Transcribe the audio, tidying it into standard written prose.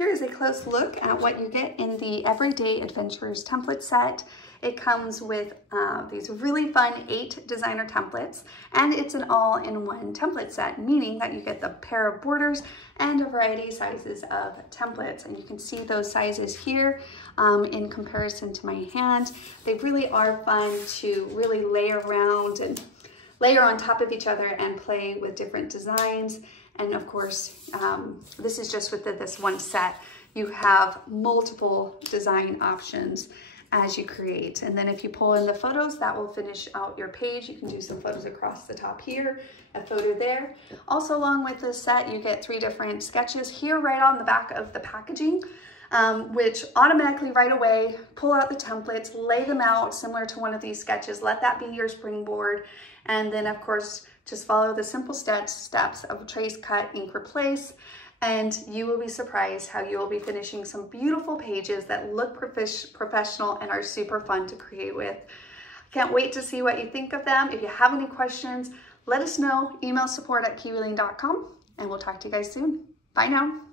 Here is a close look at what you get in the Everyday Adventurers template set. It comes with these really fun 8 designer templates, and it's an all-in-one template set, meaning that you get the pair of borders and a variety of sizes of templates. And you can see those sizes here in comparison to my hand. They really are fun to really layer around and layer on top of each other and play with different designs. And of course, this is just with this one set. You have multiple design options as you create. And then if you pull in the photos, that will finish out your page. You can do some photos across the top here, a photo there. Also, along with this set, you get 3 different sketches here right on the back of the packaging, which automatically right away pull out the templates, lay them out similar to one of these sketches. Let that be your springboard. And then of course, just follow the simple steps of trace, cut, ink, replace, and you will be surprised how you will be finishing some beautiful pages that look professional and are super fun to create with. I can't wait to see what you think of them. If you have any questions, let us know. Email support@kiwilane.com, and we'll talk to you guys soon. Bye now.